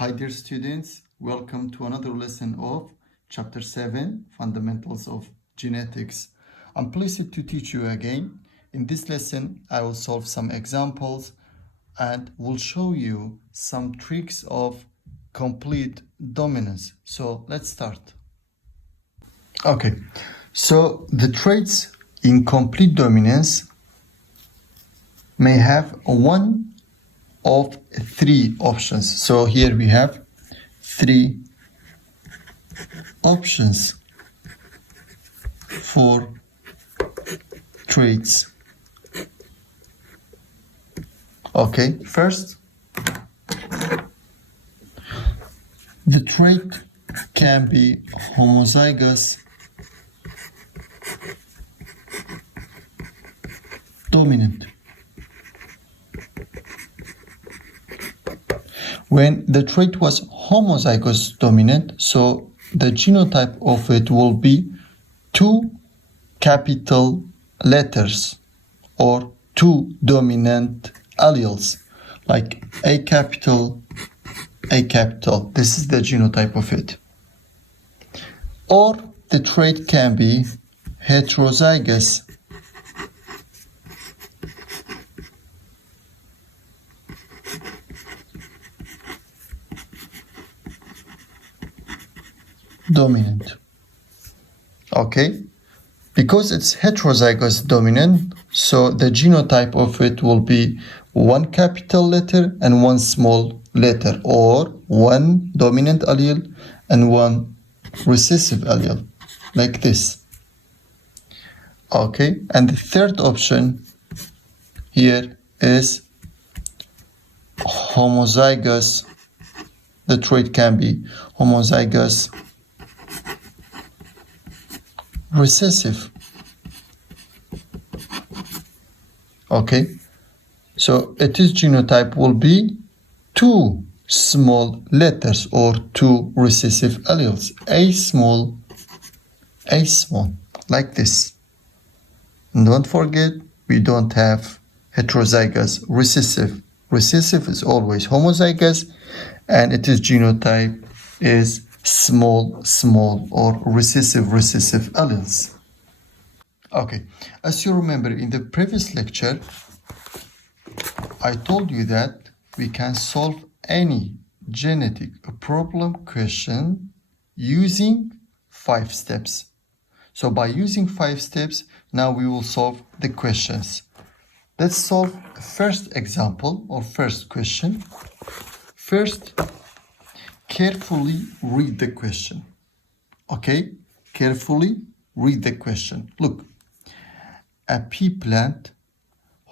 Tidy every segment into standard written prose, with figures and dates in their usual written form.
Hi dear students, welcome to another lesson of Chapter 7, Fundamentals of Genetics. I'm pleased to teach you again. In this lesson, I will solve some examples and will show you some tricks of complete dominance. So let's start. Okay, so the traits in complete dominance may have one of three options. So here we have three options for traits. Okay, first, the trait can be homozygous dominant. When the trait was homozygous dominant, so the genotype of it will be two capital letters or two dominant alleles, like A capital, A capital. This is the genotype of it. Or the trait can be heterozygous dominant. Okay, because it's heterozygous dominant, so the genotype of it will be one capital letter and one small letter, or one dominant allele and one recessive allele, like this. Okay, and the third option here is homozygous. The trait can be homozygous recessive. Okay, so its genotype will be two small letters or two recessive alleles, A small, like this. And don't forget, we don't have heterozygous recessive. Recessive is always homozygous, and its genotype is small or recessive alleles. Okay, as you remember in the previous lecture, I told you that we can solve any genetic problem question using 5 steps. So by using 5 steps, now we will solve the questions. Let's solve first example or first question. First, carefully read the question. Okay, carefully read the question. Look, a pea plant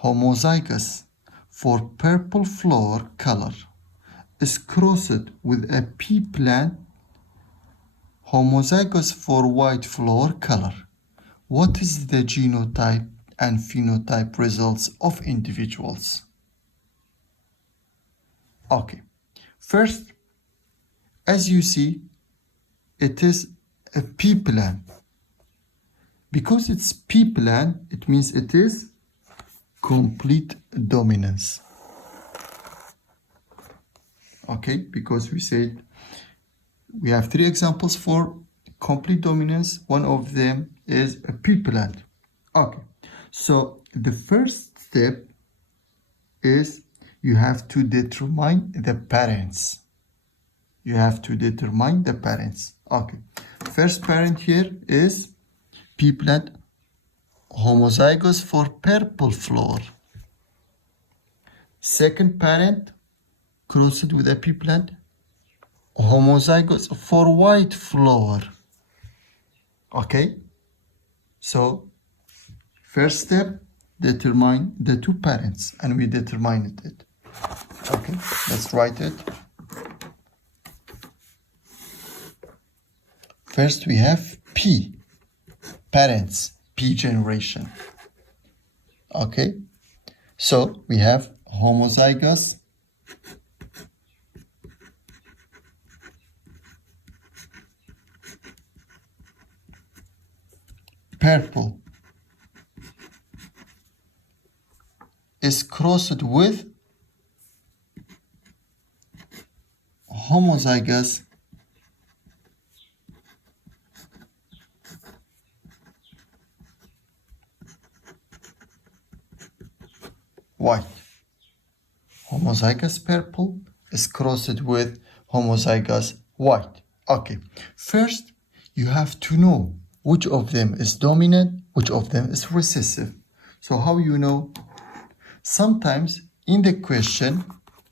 homozygous for purple flower color is crossed with a pea plant homozygous for white flower color. What is the genotype and phenotype results of individuals? Okay, first, as you see, it is a pea plant. Because it's pea plant, it means it is complete dominance. Okay, because we said we have 3 examples for complete dominance. One of them is a pea plant. Okay, so the first step is you have to determine the parents. You have to determine the parents. Okay, first parent here is pea plant homozygous for purple flower. Second parent crossed with a pea plant homozygous for white flower. Okay, so first step, determine the 2 parents, and we determined it. Okay, let's write it. First we have P, parents, P generation. Okay, so we have homozygous purple is crossed with homozygous white. Homozygous purple is crossed with homozygous white. Okay, first you have to know which of them is dominant, which of them is recessive. So how you know? Sometimes in the question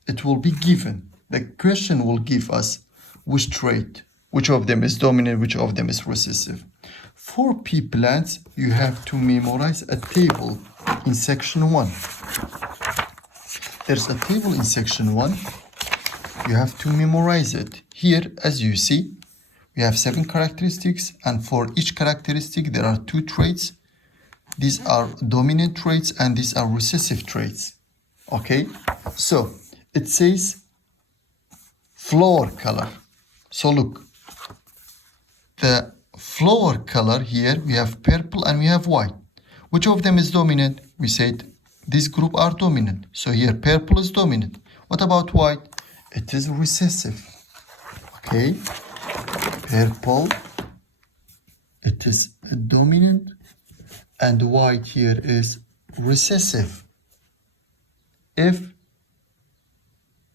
it will be given. The question will give us which trait, which of them is dominant, which of them is recessive. For pea plants, you have to memorize a table in section 1. There's a table in section 1. You have to memorize it. Here, as you see, we have 7 characteristics, and for each characteristic there are 2 traits. These are dominant traits and these are recessive traits. Okay, so it says flower color. So look, the flower color here, we have purple and we have white. Which of them is dominant? We said this group are dominant. So here purple is dominant. What about white? It is recessive. Okay, purple, it is dominant, and white here is recessive. If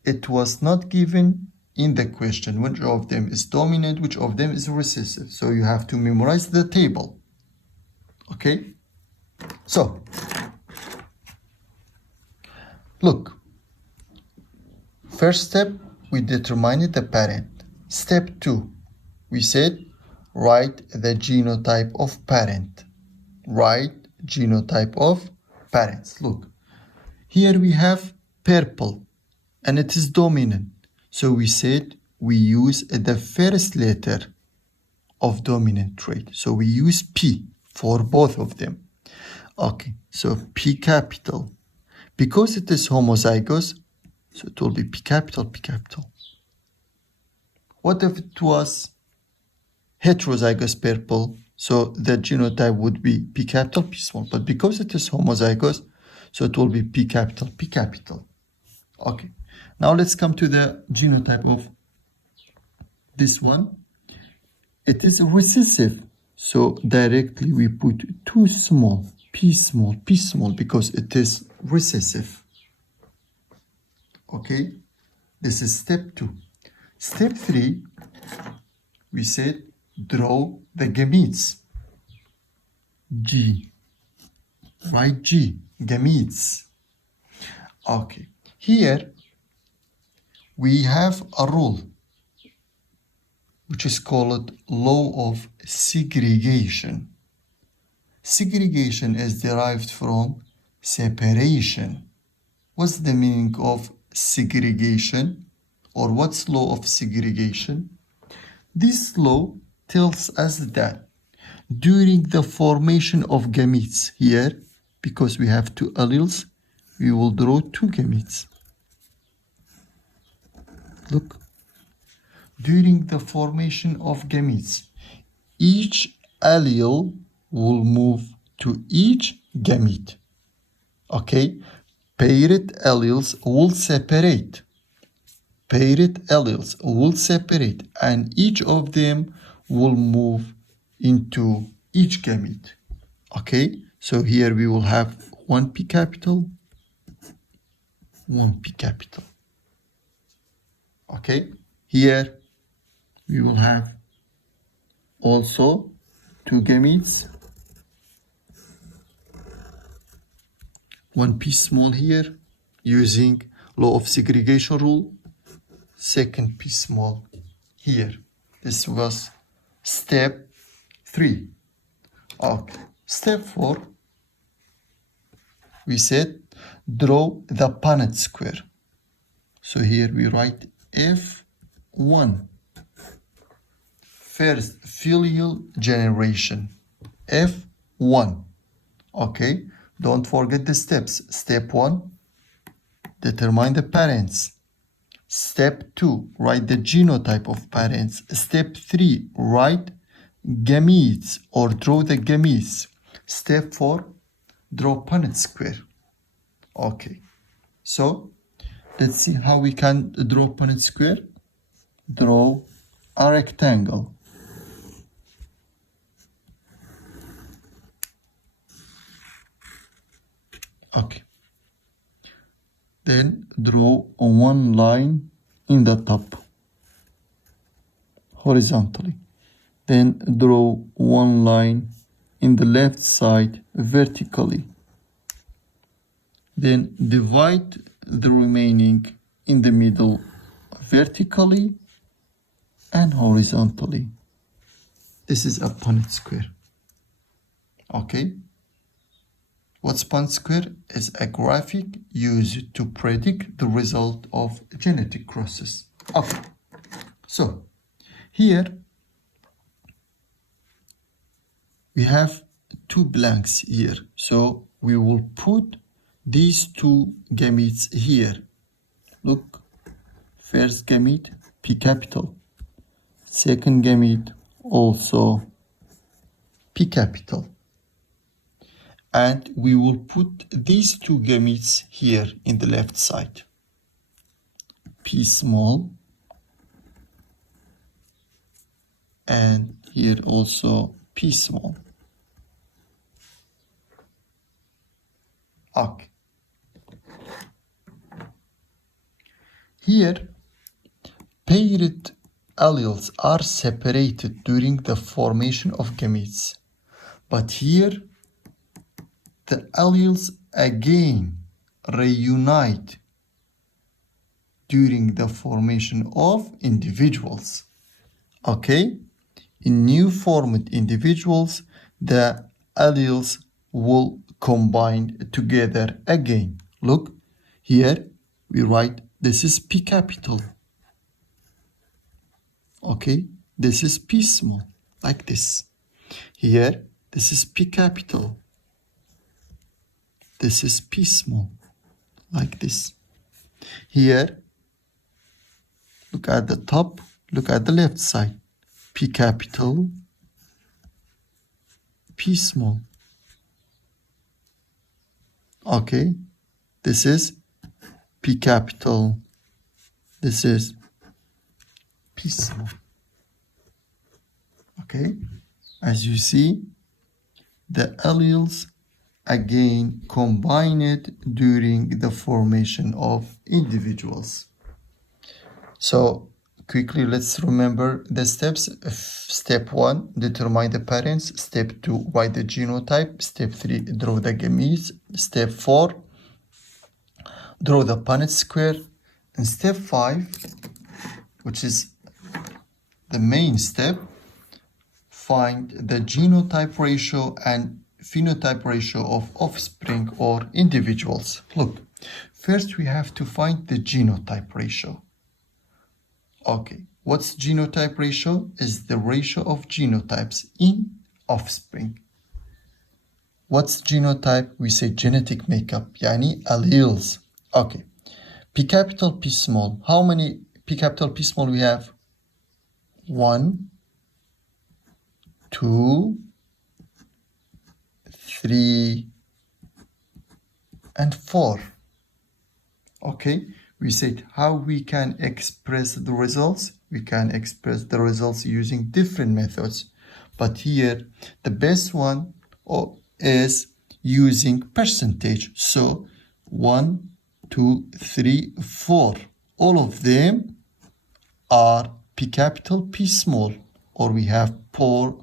it was not given in the question which of them is dominant, which of them is recessive, so you have to memorize the table. Okay, so look, first step, we determined the parent. Step 2, we said write the genotype of parent. Write genotype of parents. Look, here we have purple and it is dominant. So we said we use the first letter of dominant trait. So we use P for both of them. Okay, so P capital. Because it is homozygous, so it will be P capital, P capital. What if it was heterozygous purple? So the genotype would be P capital, P small. But because it is homozygous, so it will be P capital, P capital. Okay. Now let's come to the genotype of this one. It is recessive. So directly we put 2 small, P small, P small, because it is recessive. Okay. This is step 2. Step 3, we said draw the gametes. G. Write G. Gametes. Okay. Here we have a rule which is called law of segregation. Segregation is derived from separation. What's the meaning of segregation? Or what's law of segregation? This law tells us that during the formation of gametes here, because we have 2 alleles, we will draw 2 gametes. Look, during the formation of gametes, each allele will move to each gamete. Okay, paired alleles will separate. Paired alleles will separate and each of them will move into each gamete. Okay, so here we will have 1 P capital, 1 P capital. Okay, here we will have also 2 gametes, 1 P small here using law of segregation rule, 2nd P small here. This was step 3. Okay. Step 4, we said draw the Punnett square. So here we write F1. First filial generation. F1. Okay. Don't forget the steps. Step 1, determine the parents. Step 2, write the genotype of parents. Step 3, write gametes or draw the gametes. Step 4, draw Punnett square. Okay, so let's see how we can draw Punnett square. draw a rectangle. Okay. Then draw one line in the top, horizontally. Then draw one line in the left side vertically. Then divide the remaining in the middle vertically and horizontally. This is a Punnett square. Okay. What's Punnett square? Is a graphic used to predict the result of genetic crosses. Okay. So here we have two blanks here. So we will put these two gametes here. Look, first gamete, P capital. Second gamete, also P capital. And we will put these two gametes here in the left side. P small. And here also P small. Okay. Here, paired alleles are separated during the formation of gametes. But here, the alleles again reunite during the formation of individuals. Okay? In new formed individuals, the alleles will combine together again. Look, here we write this is P capital. Okay, this is P small, like this. Here, this is P capital. This is P small, like this. Here, look at the top, look at the left side. P capital, P small. Okay, this is P capital. This is P small. Okay, as you see, the alleles again combined during the formation of individuals. So quickly, let's remember the steps. Step 1, determine the parents. Step 2, write the genotype. Step 3, draw the gametes. Step 4, draw the Punnett square. And step 5, which is the main step, find the genotype ratio and phenotype ratio of offspring or individuals. Look, first we have to find the genotype ratio. Okay, what's genotype ratio? Is the ratio of genotypes in offspring. What's genotype? We say genetic makeup, yani alleles. Okay, P capital, P small. How many P capital, P small we have? 1, 2, 3, and 4. Okay, we said how we can express the results. We can express the results using different methods. But here, the best one is using percentage. So 1, 2, 3, 4. All of them are P capital, P small. Or we have 4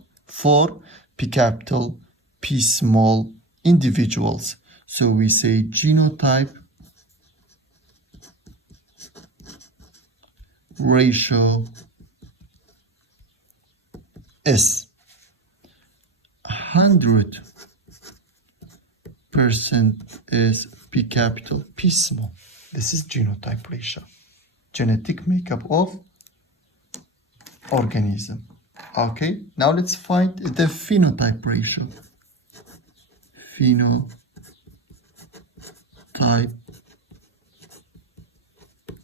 P capital, P small individuals. So we say genotype ratio is 100% is P capital, P small. This is genotype ratio, genetic makeup of organism. Okay, now let's find the phenotype ratio. Phenotype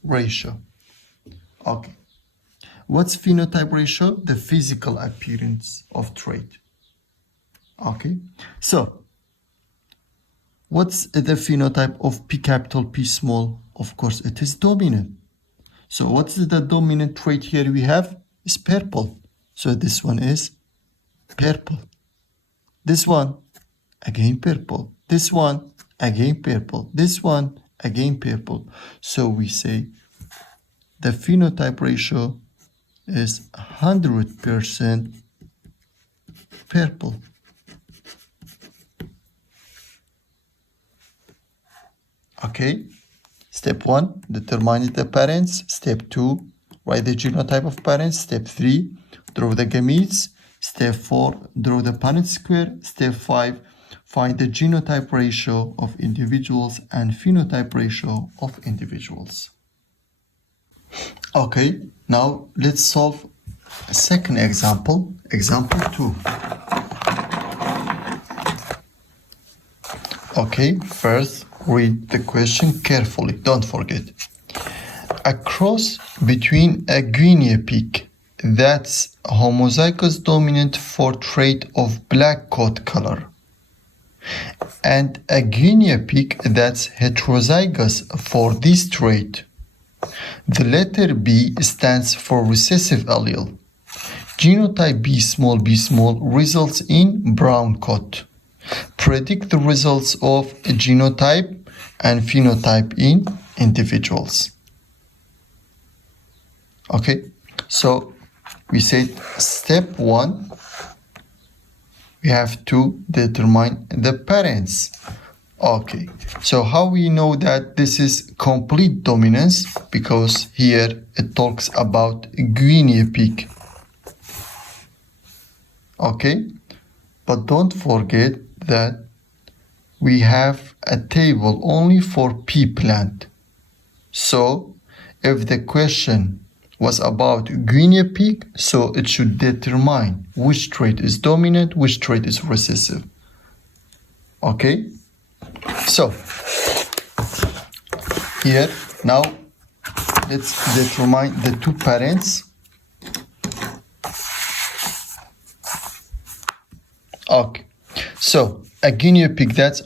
ratio. Okay. What's phenotype ratio? The physical appearance of trait. Okay. So, what's the phenotype of P capital, P small? Of course, it is dominant. So what's the dominant trait here we have? Is purple. So this one is purple. This one, again purple. This one, again purple. This one, again purple. So we say the phenotype ratio is 100% purple. Okay, step 1, determine the parents. Step 2, write the genotype of parents. Step 3, draw the gametes. Step 4, draw the Punnett square. Step 5, find the genotype ratio of individuals and phenotype ratio of individuals. Okay, now let's solve a second example, example 2. Okay, first read the question carefully, don't forget. A cross between a guinea pig that's homozygous dominant for trait of black coat color and a guinea pig that's heterozygous for this trait. The letter B stands for recessive allele. Genotype b small results in brown coat. Predict the results of genotype and phenotype in individuals. Okay, so we said step 1, we have to determine the parents. Okay, so how we know that this is complete dominance? Because here it talks about guinea pig. Okay, but don't forget that we have a table only for pea plant. So if the question was about guinea pig, so it should determine which trait is dominant, which trait is recessive. Okay, so here now let's determine the two parents. Okay, so a guinea pig that's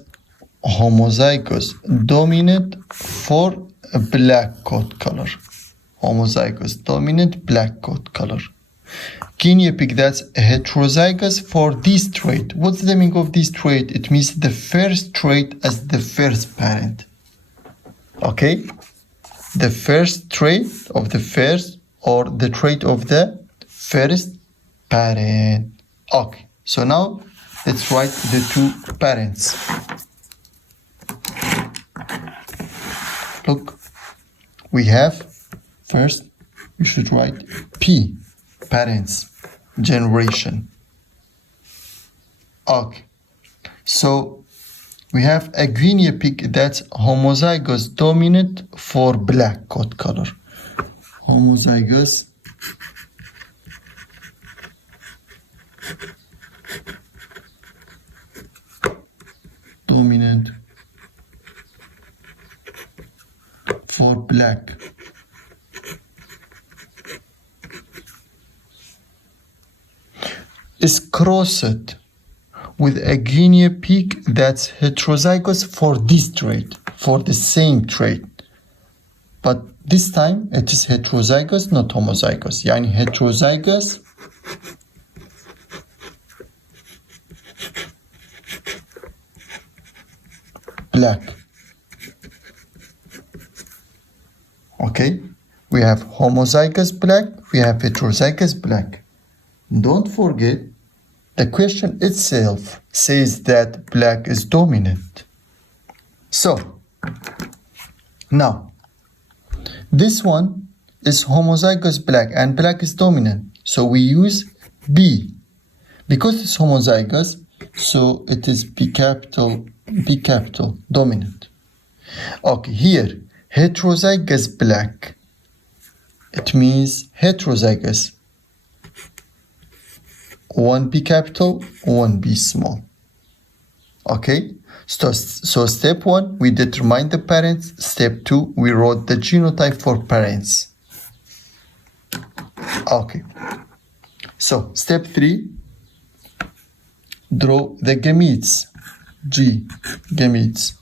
homozygous dominant for a black coat color. Homozygous dominant black coat color. Guinea pig that's heterozygous for this trait. What's the meaning of this trait? It means the first trait as the first parent. Okay? The first trait of the first or the trait of the first parent. Okay, so now let's write the two parents. Look, we have first, we should write P, parents, generation. Okay, so we have a guinea pig that's homozygous dominant for black coat color. Homozygous dominant for black. Is crossed with a guinea pig that's heterozygous for this trait, for the same trait. But this time it is heterozygous, not homozygous. Yani heterozygous black. Okay, we have homozygous black, we have heterozygous black. Don't forget, the question itself says that black is dominant. So, now, this one is homozygous black and black is dominant. So we use B. Because it's homozygous, so it is B capital, dominant. Okay, here, heterozygous black. It means heterozygous. One B capital, one B small. Okay, so step 1, we determine the parents. Step 2, we wrote the genotype for parents. Okay, so step 3, draw the gametes. G, gametes.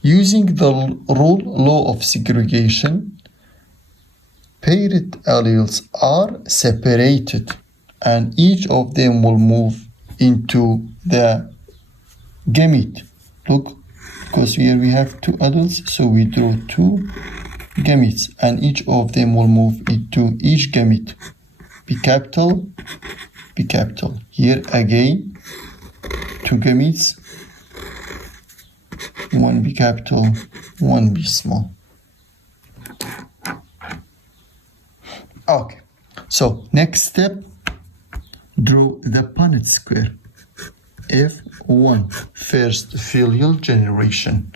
Using the law of segregation, paired alleles are separated and each of them will move into the gamete. Look, because here we have two adults, so we draw two gametes and each of them will move into each gamete. B capital, B capital. Here again, two gametes, one B capital, one B small. Okay, so next step, draw the Punnett square. F1, first filial generation.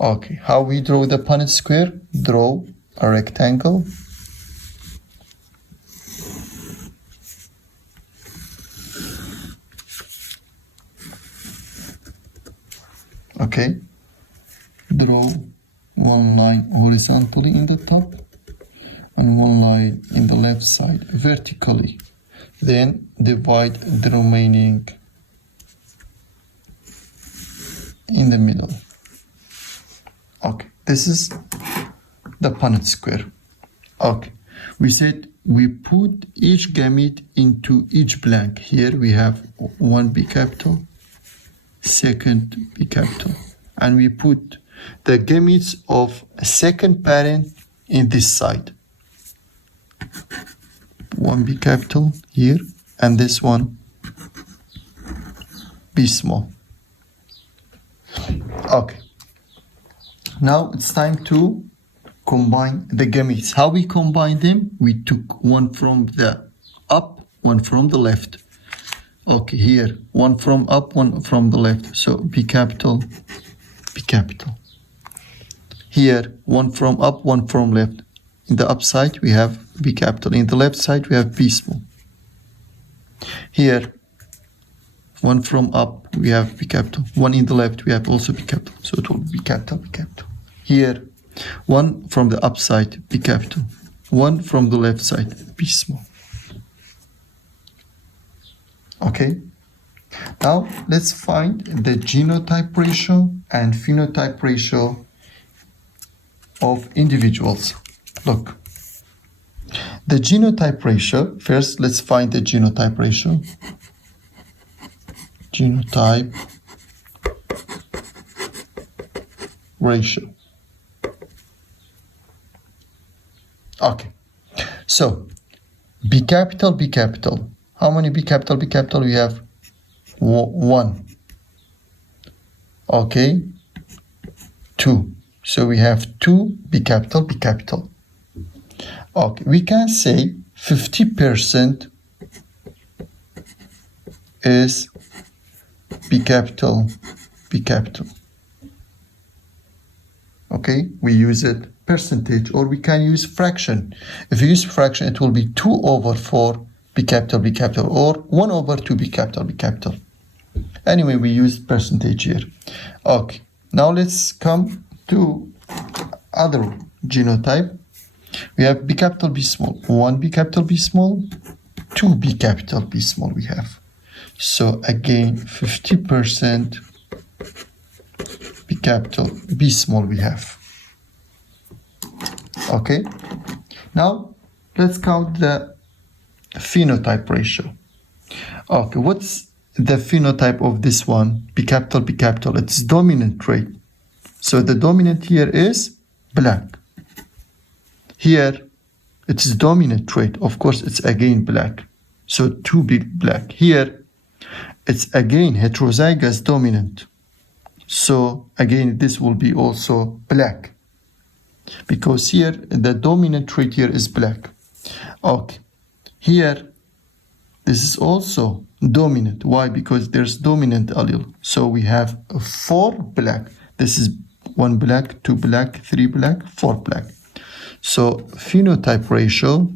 Okay, how we draw the Punnett square? Draw a rectangle. Okay, draw one line horizontally in the top and one line in the left side vertically. Then divide the remaining in the middle. Okay, this is the Punnett square. Okay, we said we put each gamete into each blank. Here we have one B capital, second B capital, and we put the gametes of a second parent in this side. One B capital here, and this one B small. Okay, now it's time to combine the gametes. How we combine them? We took one from the up, one from the left. Okay, here, one from up, one from the left. So B capital, B capital. Here, one from up, one from left. In the up side, we have B capital. In the left side, we have B small. Here, one from up, we have B capital. One in the left, we have also B capital. So it will be B capital, B capital. Here, one from the up side, B capital. One from the left side, B small. Okay. Now, let's find the genotype ratio and phenotype ratio of individuals. Look. The genotype ratio, first let's find the genotype ratio. Genotype ratio. Okay, so B capital, B capital. How many B capital, B capital? We have one. Okay, two. So we have two B capital, B capital. Okay, we can say 50% is B capital, B capital. Okay, we use it percentage, or we can use fraction. If you use fraction, it will be 2/4 B capital, B capital, or 1/2 B capital, B capital. Anyway, we use percentage here. Okay, now let's come to other genotype. We have B capital, B small. One B capital, B small. Two B capital, B small we have. So again, 50% B capital, B small we have. Okay. Now, let's count the phenotype ratio. Okay, what's the phenotype of this one? B capital, B capital. It's dominant trait. So the dominant here is black. Here, it's dominant trait. Of course, it's again black. So 2 big black. Here, it's again heterozygous dominant. So again, this will be also black. Because here, the dominant trait here is black. Okay. Here, this is also dominant. Why? Because there's dominant allele. So we have 4 black. This is 1 black, 2 black, 3 black, 4 black. So phenotype ratio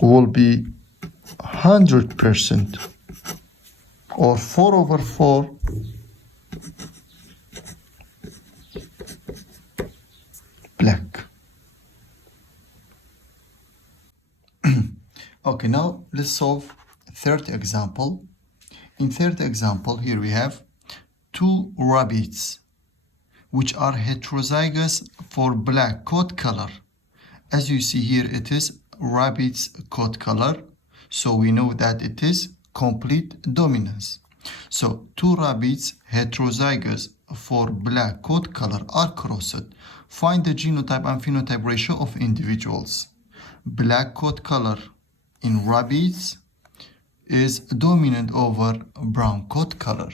will be 100%, or 4/4 black. Okay, now let's solve third example. In third example, here we have two rabbits which are heterozygous for black coat color. As you see here, it is rabbit's coat color, so we know that it is complete dominance. So two rabbits heterozygous for black coat color are crossed. Find the genotype and phenotype ratio of individuals. Black coat color in rabbits is dominant over brown coat color.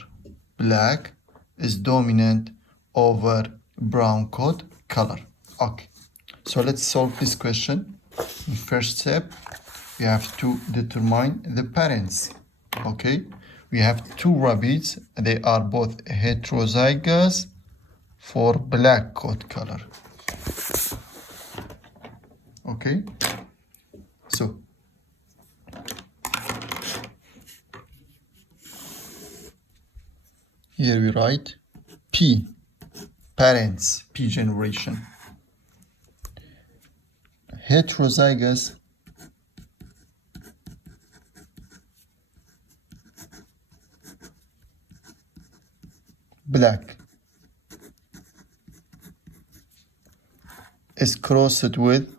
Black is dominant over brown coat color. Okay, so let's solve this question. In first step, we have to determine the parents. Okay, we have two rabbits. They are both heterozygous for black coat color. Okay, so here we write P, parents, P generation. Heterozygous black is crossed with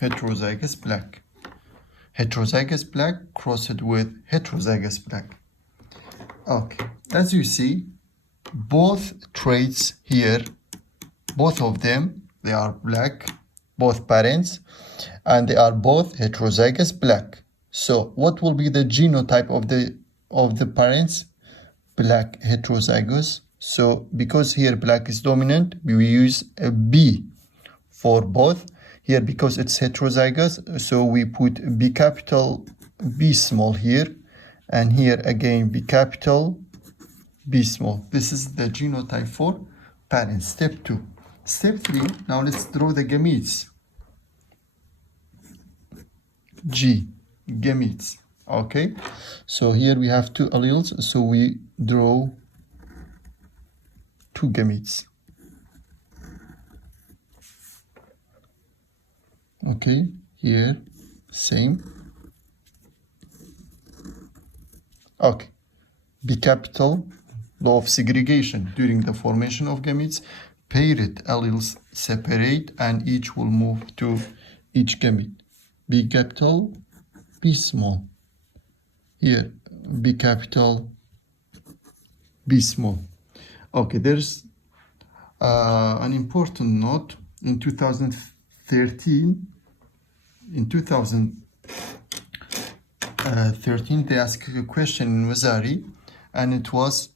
heterozygous black. Heterozygous black crossed with heterozygous black. Okay, as you see, both traits here, both of them, they are black, both parents, and they are both heterozygous black. So what will be the genotype of the parents? Black heterozygous. So because here black is dominant, we use a B for both. Here, because it's heterozygous, so we put B capital, B small here, and here again B capital, B small. This is the genotype for parents. Step 2. Step 3, now let's draw the gametes. G, gametes. Okay, so here we have two alleles, so we draw two gametes. Okay, here, same. Okay, B capital, law of segregation. During the formation of gametes, paired alleles separate and each will move to each gamete. B capital, B small. Here, B capital, B small. Okay, there's an important note. In 2013, they asked a question in Wazari, and it was,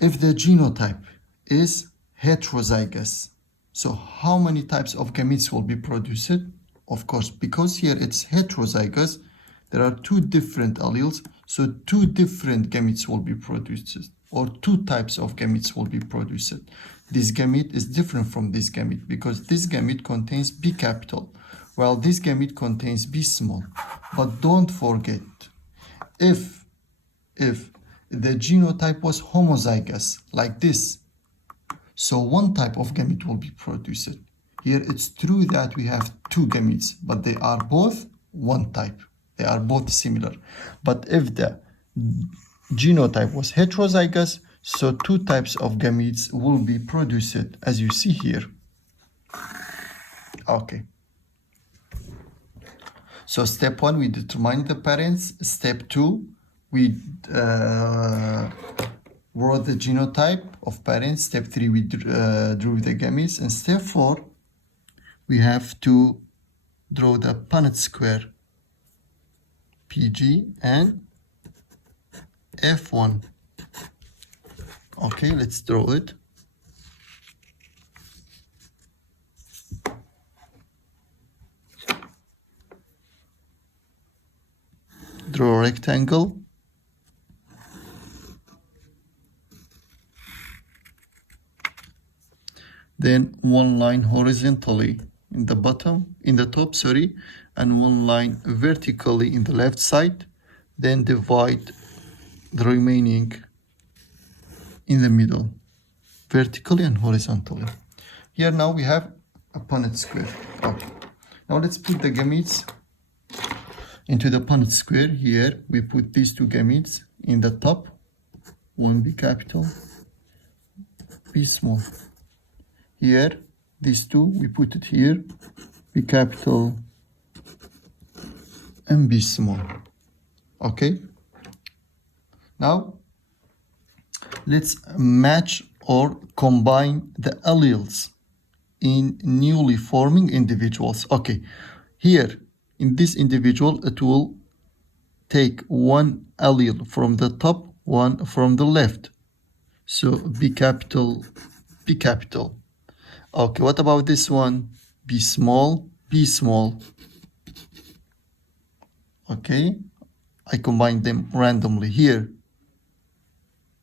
if the genotype is heterozygous, so how many types of gametes will be produced? Of course, because here it's heterozygous, there are two different alleles, so two different gametes will be produced, or two types of gametes will be produced. This gamete is different from this gamete because this gamete contains B capital, while this gamete contains B small. But don't forget, if the genotype was homozygous, like this, so one type of gamete will be produced. Here it's true that we have two gametes, but they are both one type. They are both similar. But if the genotype was heterozygous, so two types of gametes will be produced, as you see here. Okay. So step 1, we determine the parents. Step 2, we wrote the genotype of parents. Step 3, we drew the gametes. And step 4, we have to draw the Punnett Square, PG and F1. Okay, let's draw it. Draw a rectangle. Then one line horizontally in the top, and one line vertically in the left side. Then divide the remaining in the middle. vertically and horizontally. Here now we have a Punnett square. Okay. Now let's put the gametes into the Punnett square. Here we put these two gametes in the top. One B capital, B small. Here, these two, we put it here, B capital and B small. Okay? Now, let's match or combine the alleles in newly forming individuals. Okay, here, in this individual, it will take one allele from the top, one from the left. So B capital, B capital. Okay, what about this one? B small, B small. Okay, I combine them randomly here.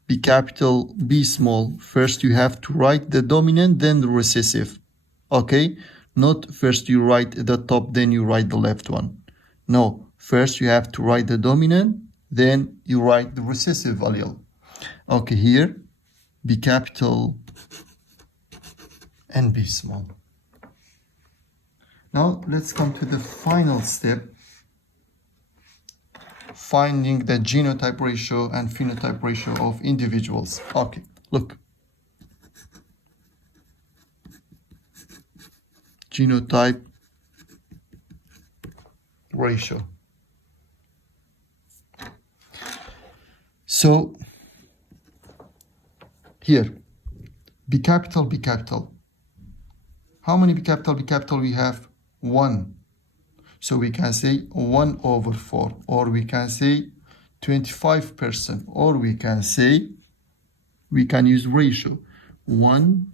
B capital, B small. First you have to write the dominant, then the recessive. Okay, not first you write the top, then you write the left one. No, first you have to write the dominant, then you write the recessive allele. Okay, here, B capital and B small. Now let's come to the final step, finding the genotype ratio and phenotype ratio of individuals. Okay, look. Genotype ratio. So here, B capital, B capital. How many B capital we have? 1. So we can say 1/4, or we can say 25%, or we can say, we can use ratio 1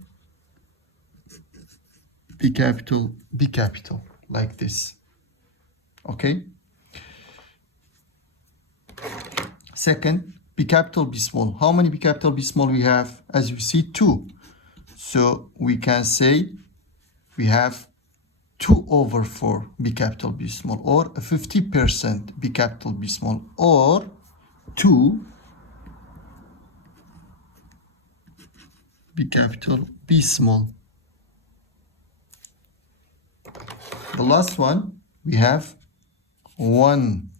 B capital, B capital, like this. Okay? Second, B capital, B small. How many B capital, B small we have? As you see, 2. So we can say we have 2/4 B capital, B small, or 50% B capital, B small, or 2 B capital, B small. The last one, we have 1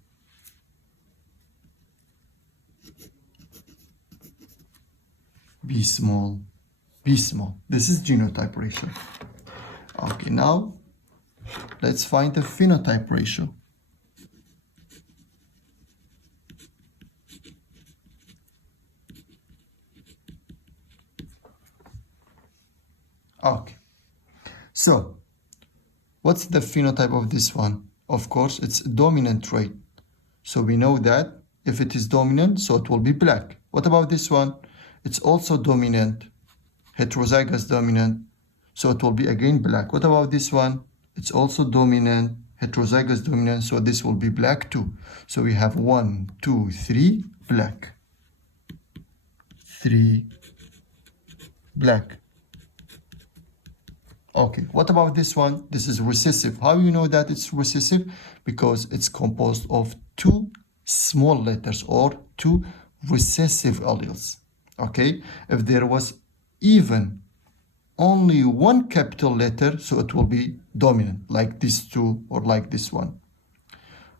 B small, B small. This is genotype ratio. Okay, now let's find the phenotype ratio. Okay, so what's the phenotype of this one? Of course, it's dominant trait. So we know that if it is dominant, so it will be black. What about this one? It's also dominant, heterozygous dominant, so it will be again black. What about this one? It's also dominant, heterozygous dominant, so this will be black too. So we have 1, 2, 3, black. 3, black. Okay, what about this one? This is recessive. How you know that it's recessive? Because it's composed of 2 small letters, or 2 recessive alleles. Okay, if there was even only 1 capital letter, so it will be dominant, like this 2 or like this one.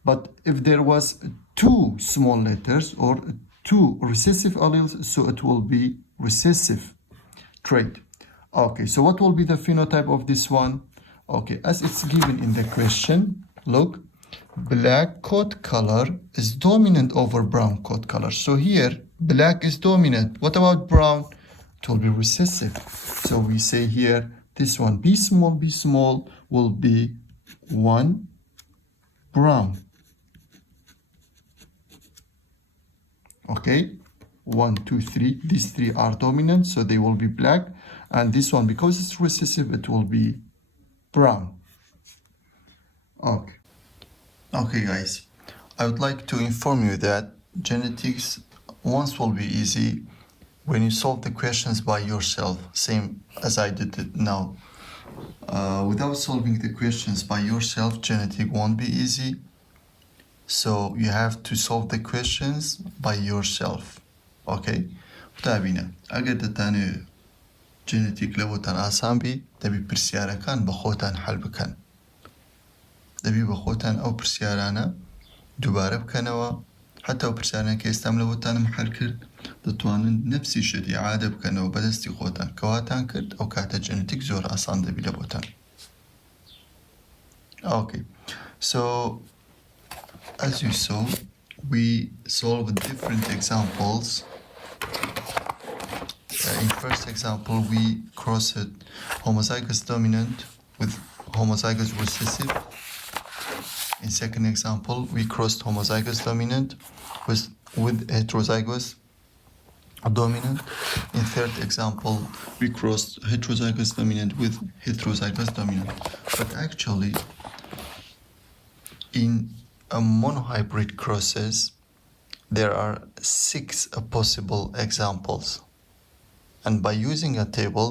But if there was 2 small letters or 2 recessive alleles, so it will be recessive trait. Okay, so what will be the phenotype of this one? Okay, as it's given in the question, look, black coat color is dominant over brown coat color. So here, black is dominant. What about brown? It will be recessive. So we say here, this one, B small will be 1 brown. Okay, 1, 2, 3. These 3 are dominant, so they will be black. And this one, because it's recessive, it will be brown. Okay. Okay, guys. I would like to inform you that genetics once will be easy when you solve the questions by yourself, same as I did it now. Without solving the questions by yourself, genetic won't be easy. So you have to solve the questions by yourself. Okay? متابعينا أقدر تاني جێنێتیک لە بۆتان ئاسان بی دەبی پرسیارەکان بە خۆتان حەل بکەن دەبی بە خۆتان ئەو پرسیارانە دووبارە بکەنەوە حتا ئەو پرسیارانە کە ئێستام لە بۆتانم حەل کرد دەتوانن نەفسی شتی عادە بکەنەوە بەدەستی خۆتان کەواتان کرد ئەو کاتە جێنێتیک زۆر ئاسان دەبی لە بۆتان. Okay, so as you saw, we solved different examples. In first example, we crossed homozygous dominant with homozygous recessive. In second example, we crossed homozygous dominant with heterozygous dominant. In third example, we crossed heterozygous dominant with heterozygous dominant. But actually, in a monohybrid crosses, there are 6 possible examples. And by using a table,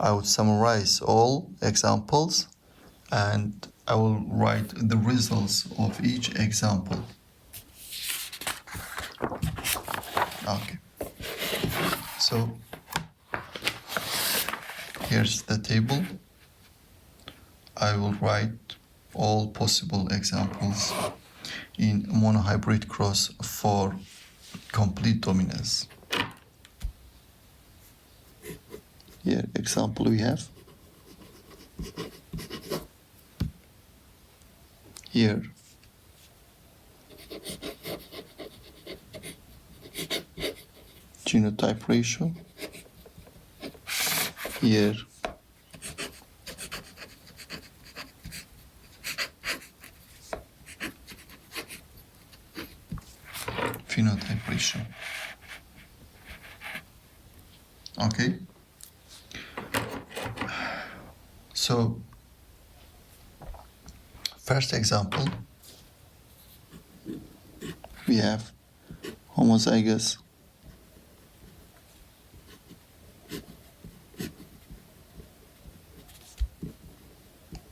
I would summarize all examples and I will write the results of each example. Okay. So here's the table. I will write all possible examples in monohybrid cross for complete dominance. Here, example we have. Here. Genotype ratio. Here. Phenotype ratio. Okay. So, first example, we have homozygous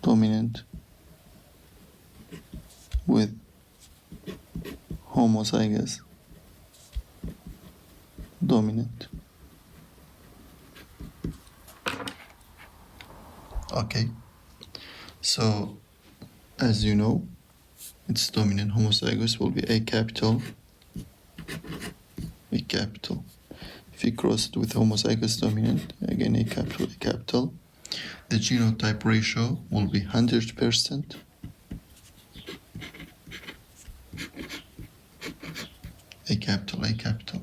dominant with homozygous dominant. Okay, so as you know, its dominant homozygous will be A capital. If you cross it with homozygous dominant, again A capital. The genotype ratio will be 100%. A capital.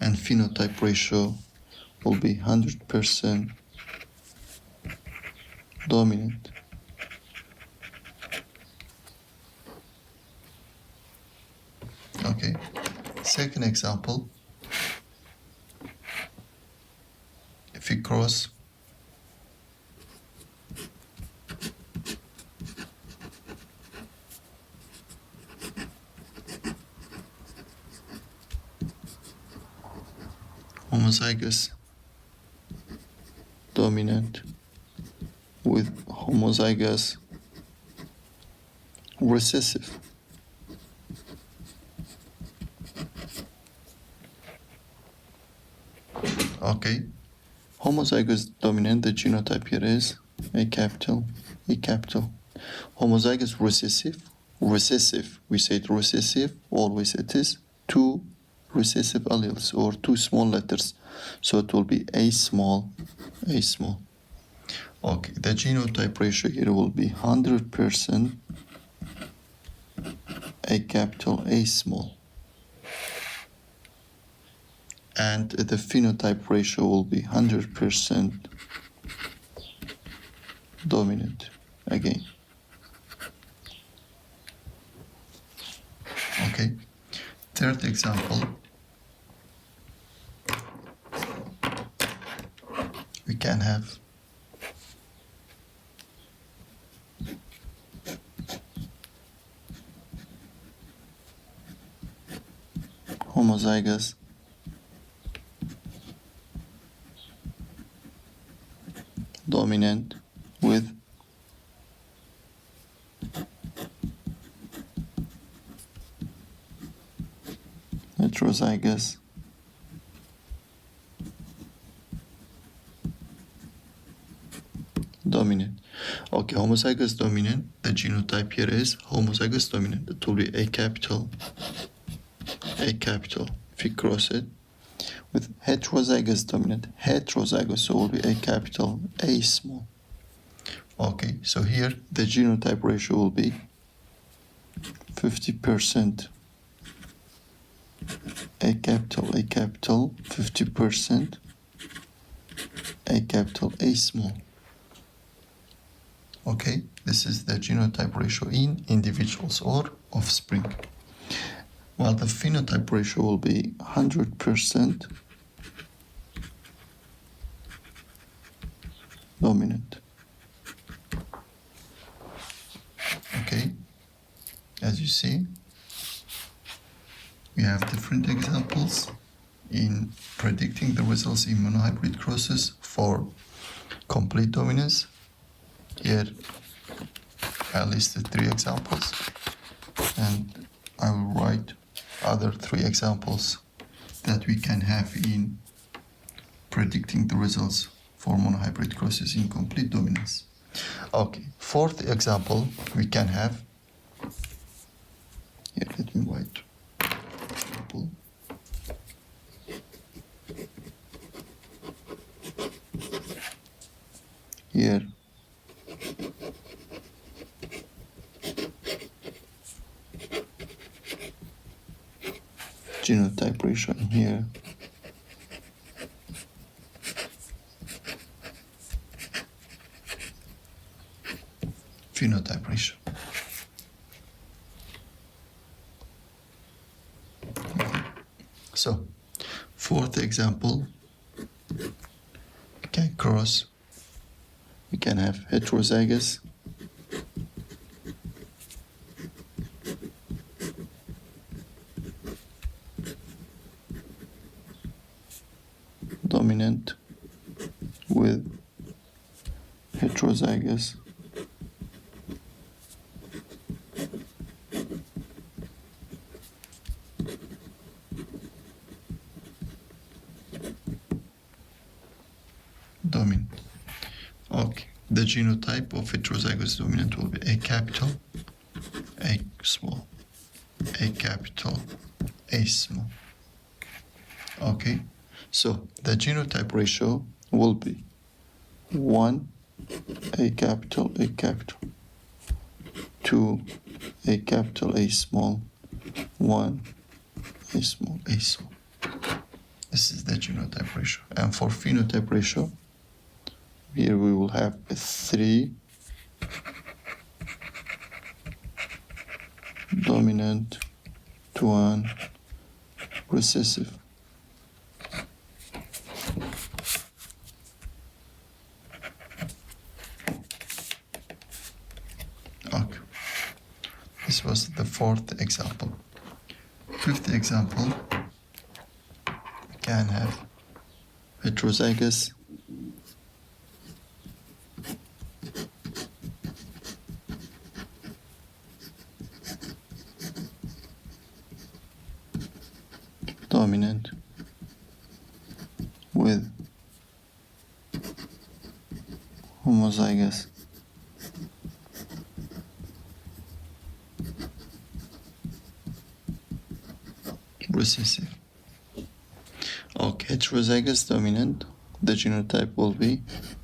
And phenotype ratio will be 100% dominant. Okay. Second example, if we cross homozygous dominant with homozygous recessive. Okay, homozygous dominant, the genotype here is A capital. Homozygous recessive, we say it recessive, always it is 2 recessive alleles or 2 small letters, so it will be A small. Okay, the genotype ratio here will be 100% A capital, A small. And the phenotype ratio will be 100% dominant again. Okay, third example, we can have homozygous dominant with heterozygous dominant. Okay, homozygous dominant, the genotype here is homozygous dominant. It will be A capital. If you cross it with heterozygous dominant, heterozygous, so it will be A capital, A small. Okay, so here the genotype ratio will be 50% A capital, 50% A capital, A small. Okay, this is the genotype ratio in individuals or offspring. While the phenotype ratio will be 100% dominant. Okay, as you see, we have different examples in predicting the results in monohybrid crosses for complete dominance. Here I listed 3 examples, and I will write other 3 examples that we can have in predicting the results for monohybrid crosses in complete dominance. Okay, 4th example we can have, here let me write example. Here genotype ratio in here. Phenotype ratio. So, 4th example, we can cross, we can have heterozygous, dominant with heterozygous dominant. Okay, the genotype of heterozygous dominant will be A capital, A small, A capital, A small. Okay, so the genotype ratio will be 1 A capital, 2 A capital, A small, 1 A small, A small. This is the genotype ratio. And for phenotype ratio, here we will have a 3 dominant to 1 recessive. Okay, this was the 4th example. 5th example, we can have heterozygous dominant with homozygous recessive. Okay, heterozygous dominant, the genotype will be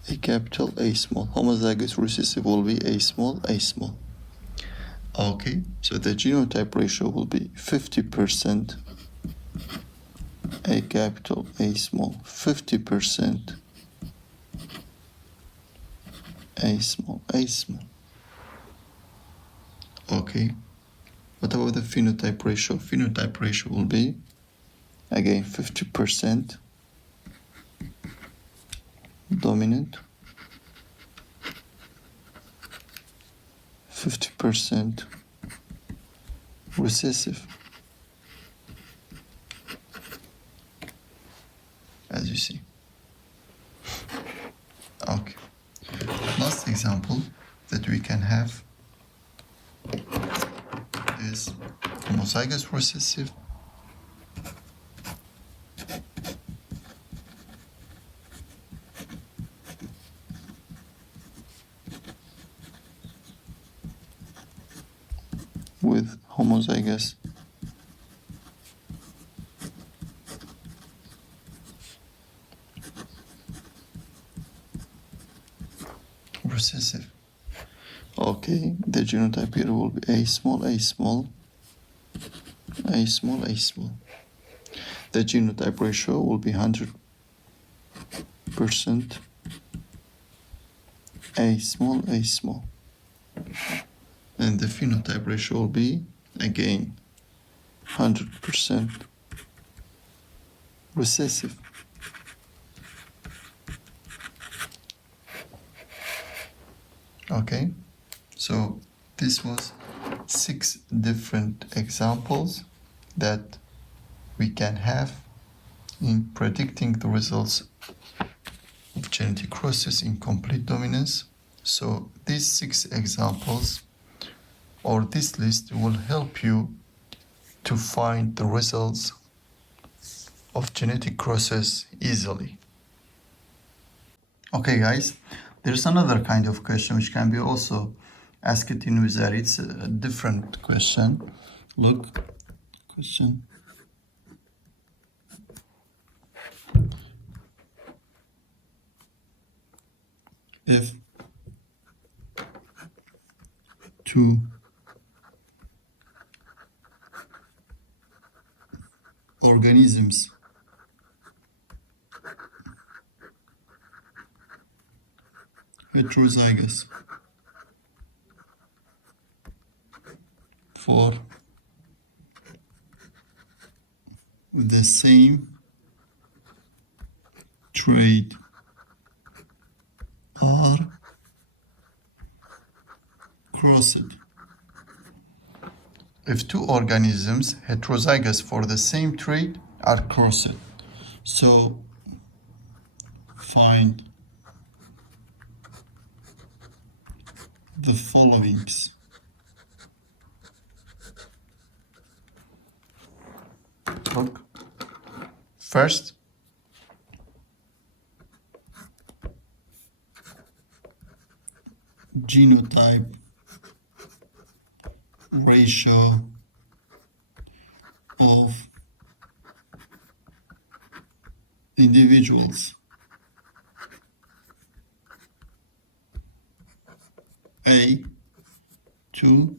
A capital, A small. Homozygous recessive will be A small, A small. Okay, so the genotype ratio will be 50% A capital, A small, 50% A small, A small. Okay, what about the phenotype ratio? Phenotype ratio will be, again, 50% dominant, 50% recessive. As you see. Okay. Last example that we can have is homozygous recessive with homozygous. Recessive. Okay, the genotype here will be A small, A small, A small, A small. The genotype ratio will be 100% A small, A small. And the phenotype ratio will be, again, 100% recessive. Okay, so this was 6 different examples that we can have in predicting the results of genetic crosses in complete dominance. So these 6 examples or this list will help you to find the results of genetic crosses easily. Okay guys, there's another kind of question which can be also asked in Wizard. It's a different question. Look, question. If 2 organisms heterozygous for the same trait are crossed. If 2 organisms heterozygous for the same trait are crossed, so find the followings. Look, first, genotype ratio of individuals. A 2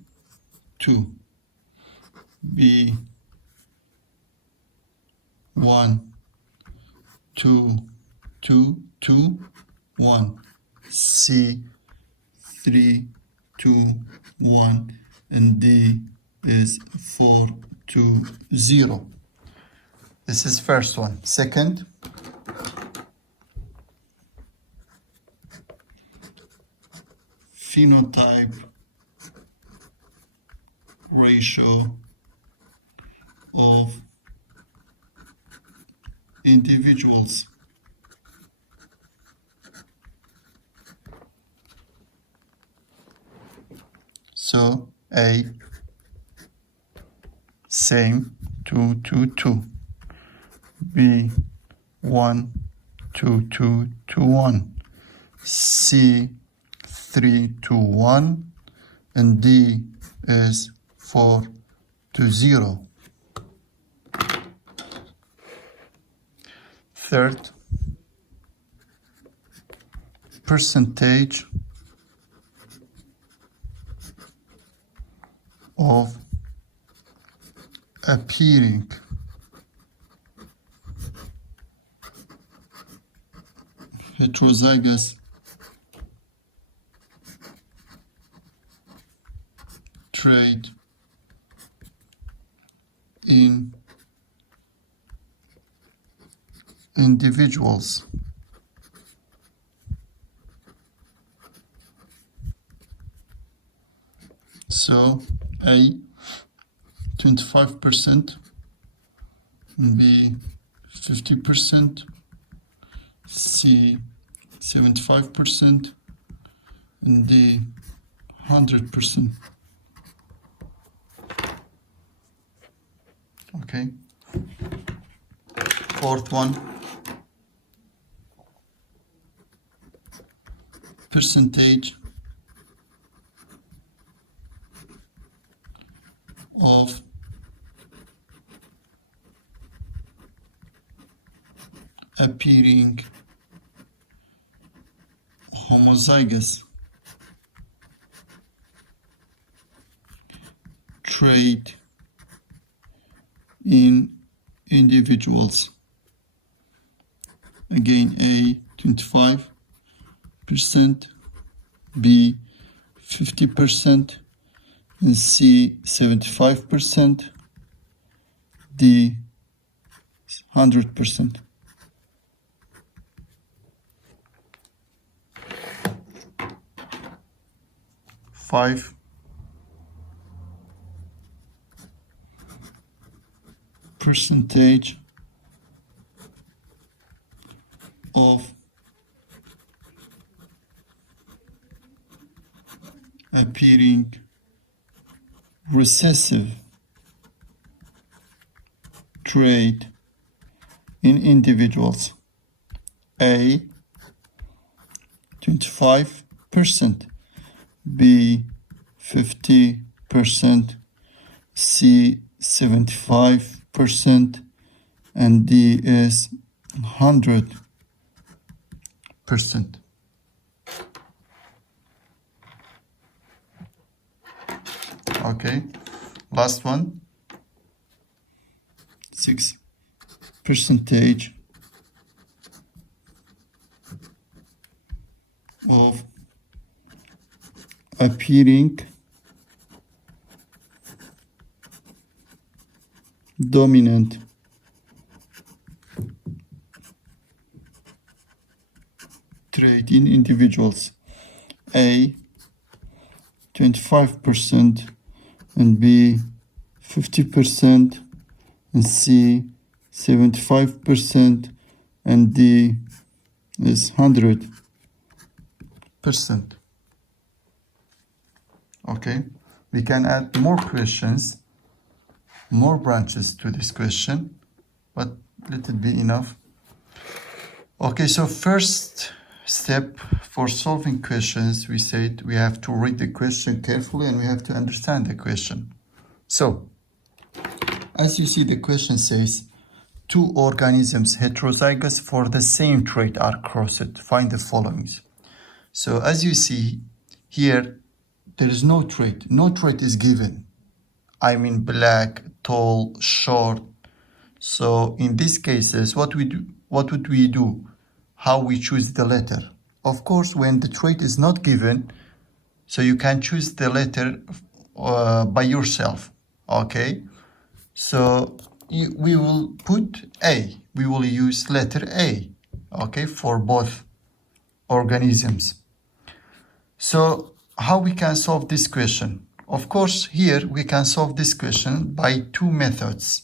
2, B 1 2 2 2 1, C 3 2 1, and D is 4 2 0. This is first one. Second, phenotype ratio of individuals. So A, same, 2 2 2. B, 1 2 2 2 1. C, 3 2 1, and D is 4 2 0. Third, percentage of appearing heterozygous trait in individuals. So A, 25%, B, 50%, C, 75%, and D, 100%. Okay. Fourth one, percentage homozygous trait in individuals. Again, A 25%, B 50%, and C 75%, D 100%. Five percentage of appearing recessive trait in individuals. A 25%, B 50%, C 75%, and D is 100%. Okay, last one. 6% of appearing dominant trait in individuals. A 25%, and B 50%, and C 75%, and D is 100%. Okay, we can add more questions, more branches to this question, but let it be enough. Okay, so first step for solving questions, we said we have to read the question carefully and we have to understand the question. So, as you see, the question says, two organisms heterozygous for the same trait are crossed. Find the followings. So, as you see here, there is no trait. No trait is given. I mean black, tall, short. So, in these cases, what would we do? How we choose the letter? Of course, when the trait is not given, so you can choose the letter by yourself. Okay, so we will put A. We will use letter A. Okay, for both organisms. So how we can solve this question? Of course, here we can solve this question by two methods.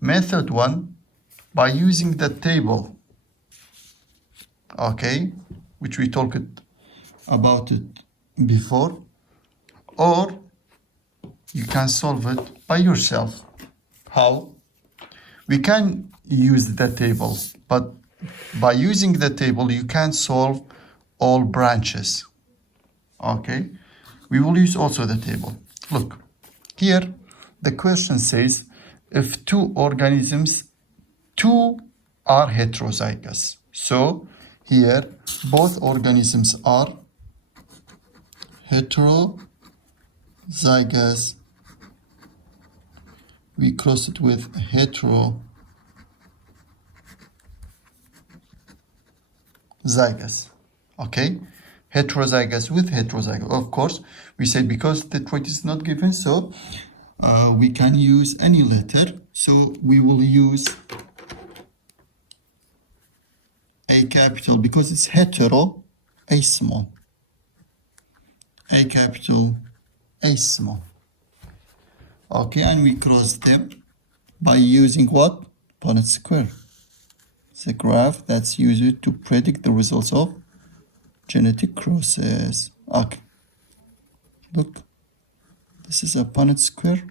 Method one, by using the table. Okay, which we talked about it before, or you can solve it by yourself. How? We can use the table, but by using the table you can solve all branches. Okay, we will use also the table. Look, here the question says if two organisms, two are heterozygous. So here, both organisms are heterozygous. We cross it with heterozygous. Okay, heterozygous with heterozygous. Of course, we say because the trait is not given, so we can use any letter. So we will use A capital because it's hetero, A small. A capital, A small. Okay, and we cross them by using what? Punnett Square. It's a graph that's used to predict the results of genetic crosses. Okay, look, this is a Punnett Square.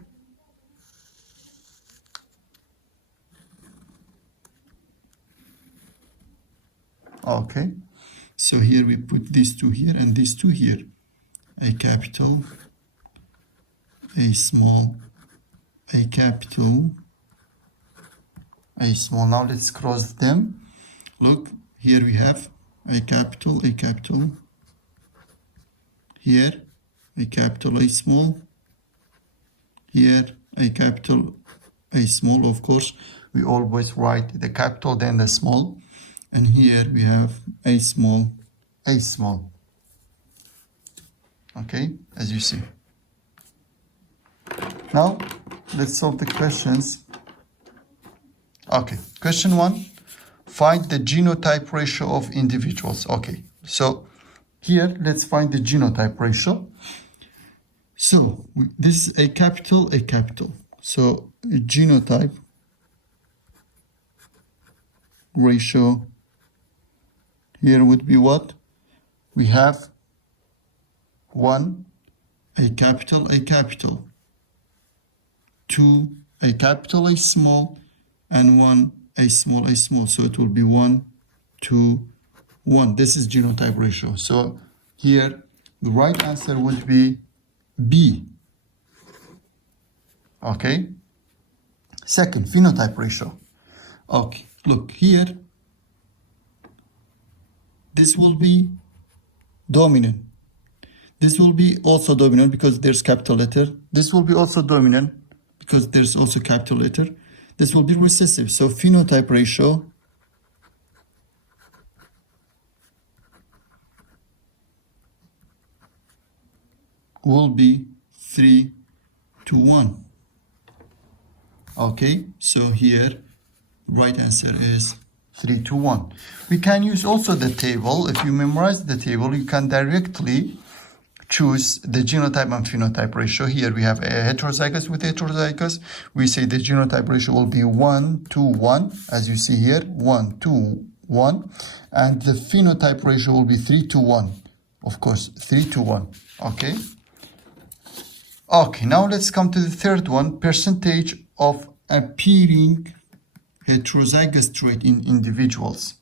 Okay, so here we put these two here and these two here. A capital, A small, A capital, A small. Now let's cross them. Look, here we have A capital, A capital. Here, A capital, A small. Here, A capital, A small. Of course, we always write the capital, then the small. And here we have A small, A small. Okay, as you see. Now, let's solve the questions. Okay, question 1. Find the genotype ratio of individuals. Okay, so here, let's find the genotype ratio. So, this is A capital, A capital. So, genotype ratio here would be what? We have 1, A capital, A capital. 2, A capital, A small, and 1, A small, A small. So it will be 1, 2, 1. This is genotype ratio. So here, the right answer would be B. Okay? Second, phenotype ratio. Okay, look here. This will be dominant. This will be also dominant because there's capital letter. This will be also dominant because there's also capital letter. This will be recessive. So phenotype ratio will be 3:1. Okay, so here right answer is 3:1. We can use also the table. If you memorize the table, you can directly choose the genotype and phenotype ratio. Here we have a heterozygous with heterozygous. We say the genotype ratio will be 1:1, as you see here, 1:1. And the phenotype ratio will be 3:1. Of course, 3:1. Okay? Okay, now let's come to the third one. Percentage of appearing heterozygous trait in individuals.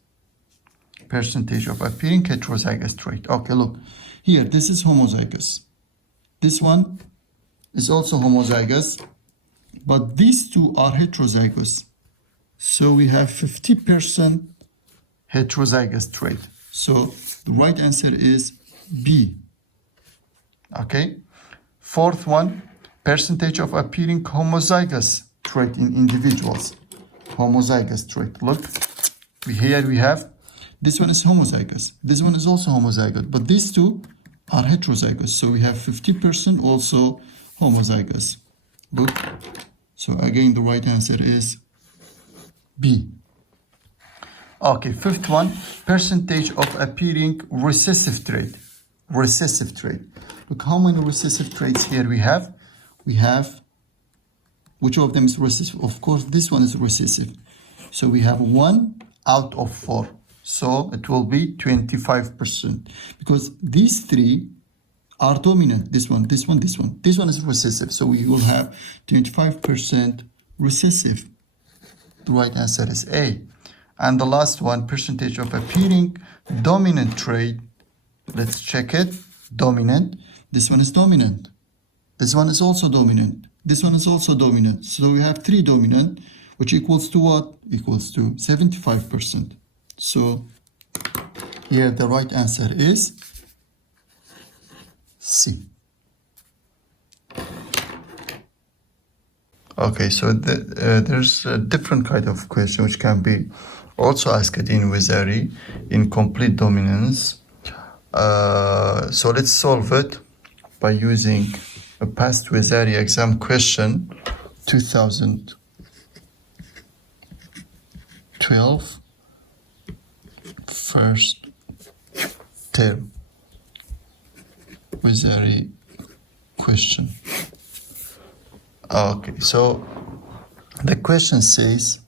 Percentage of appearing heterozygous trait. Okay, look. Here, this is homozygous. This one is also homozygous, but these two are heterozygous. So we have 50% heterozygous trait. So the right answer is B. Okay. Fourth one, percentage of appearing homozygous trait in individuals. Homozygous trait. Look, here we have, this one is homozygous. This one is also homozygous, but these two are heterozygous. So we have 50% also homozygous. Good. So again, the right answer is B. Okay, fifth one, percentage of appearing recessive trait. Recessive trait. Look how many recessive traits here we have. We have, which of them is recessive? Of course, this one is recessive. So we have 1 out of 4. So it will be 25%. Because these three are dominant. This one, this one, this one. This one is recessive. So we will have 25% recessive. The right answer is A. And the last one, percentage of appearing dominant trait. Let's check it. Dominant. This one is dominant. This one is also dominant. This one is also dominant. So we have 3 dominant, which equals to what? Equals to 75%. So here the right answer is C. Okay, so there's a different kind of question which can be also asked in Wizari in complete dominance. So let's solve it by using a past Wizari exam question 2012 first term Wizari question. Okay, so the question says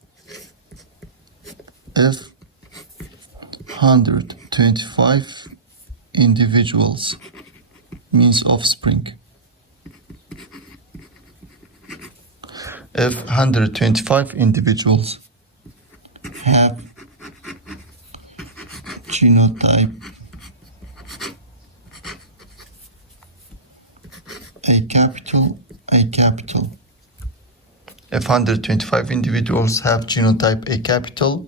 if 125 individuals means offspring. If 125 individuals have genotype A capital, A capital. If 125 individuals have genotype A capital,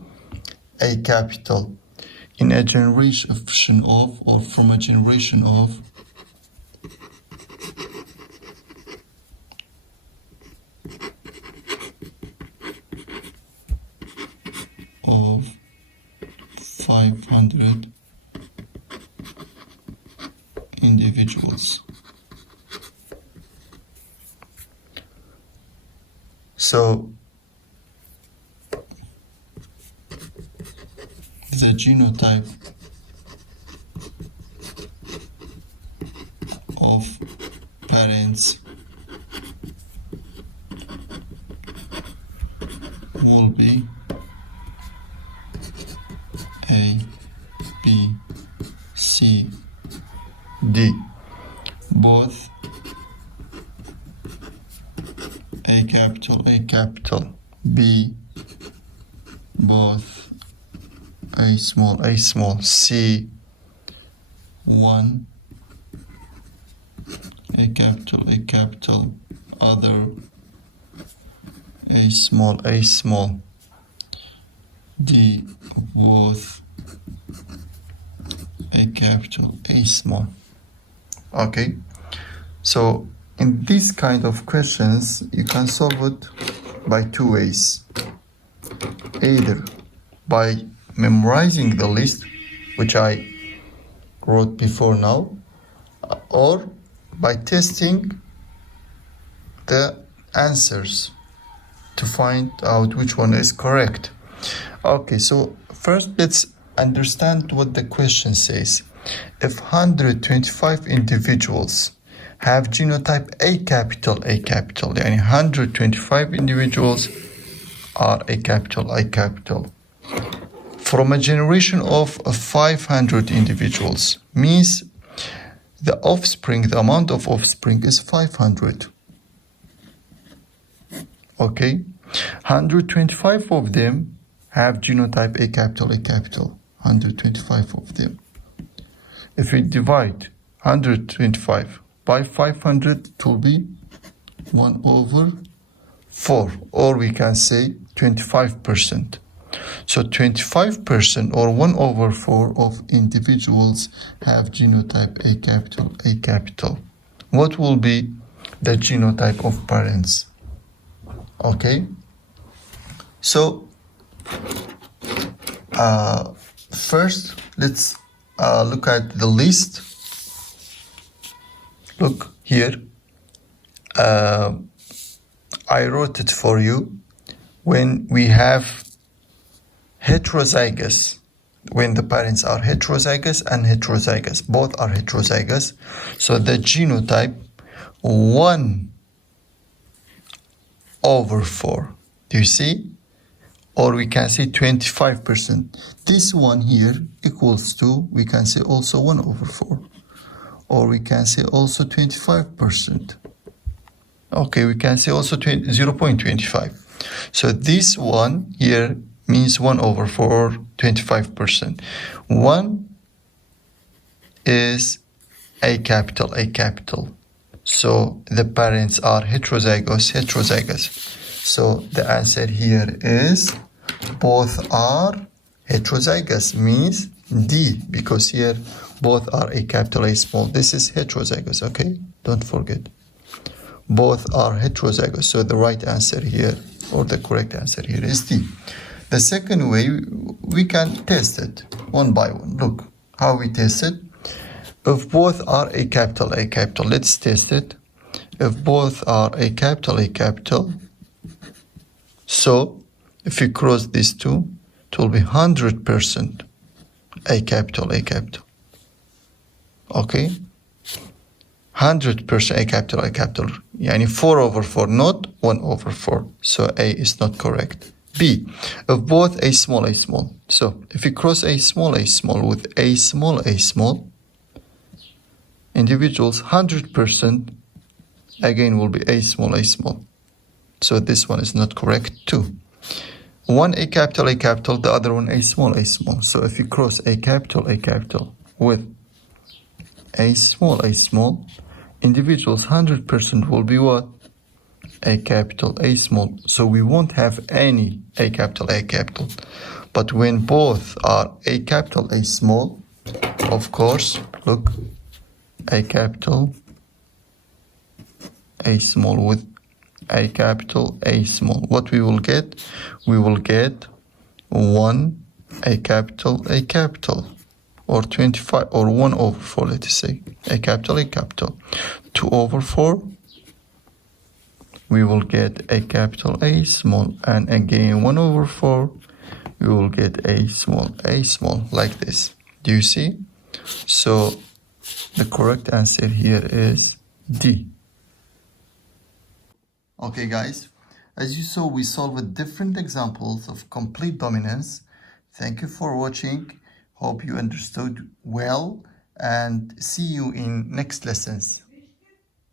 in a generation of, or from a generation of, 500 individuals. So the genotype of parents will be A, B, C, D, both A capital, B, both A small, C, 1, A capital, other, A small, D, both A capital, A small. Okay, so in these kind of questions, you can solve it by two ways. Either by memorizing the list, which I wrote before now, or by testing the answers to find out which one is correct. Okay, so first let's understand what the question says. If 125 individuals have genotype A capital, yani 125 individuals are A capital, from a generation of 500 individuals, means the amount of offspring is 500. Okay, 125 of them have genotype A capital, 125 of them. If we divide 125 by 500, it will be 1/4, or we can say 25%. So 25% or 1/4 of individuals have genotype A capital. What will be the genotype of parents? Okay, so first let's look at the list. Look here, I wrote it for you. When we have heterozygous, when the parents are heterozygous and heterozygous, both are heterozygous, so the genotype 1/4. Do you see? Or we can say 25%. This one here equals to, we can say also 1/4. Or we can say also 25%. Okay, we can say also 0.25. So this one here means 1/4, 25%. 1 is A capital. So the parents are heterozygous. So the answer here is both are heterozygous, means D, because here both are A capital, A small. This is heterozygous, okay? Don't forget. Both are heterozygous. So the right answer here, or the correct answer here, is D. The second way, we can test it one by one. Look how we test it. If both are A capital, let's test it. If both are A capital, so if you cross these two, it will be 100% A capital. Okay? 100% A capital. Yani 4/4, not 1/4. So A is not correct. B, if both A small. So if you cross A small with A small, individuals 100% again will be A small. So this one is not correct too. One A capital, the other one A small. So if you cross A capital with A small, individuals 100% will be what? A capital, A small. So we won't have any A capital. But when both are A capital A small, of course, look, A capital A small with A capital A small, what we will get? We will get 1 A capital or 25 or 1 over 4, let's say A capital 2 over 4, we will get A capital A small, and again 1 over 4, we will get A small like this. Do you see? So the correct answer here is D. Okay guys, as you saw, we solved different examples of complete dominance. Thank you for watching. Hope you understood well, and see you in next lessons.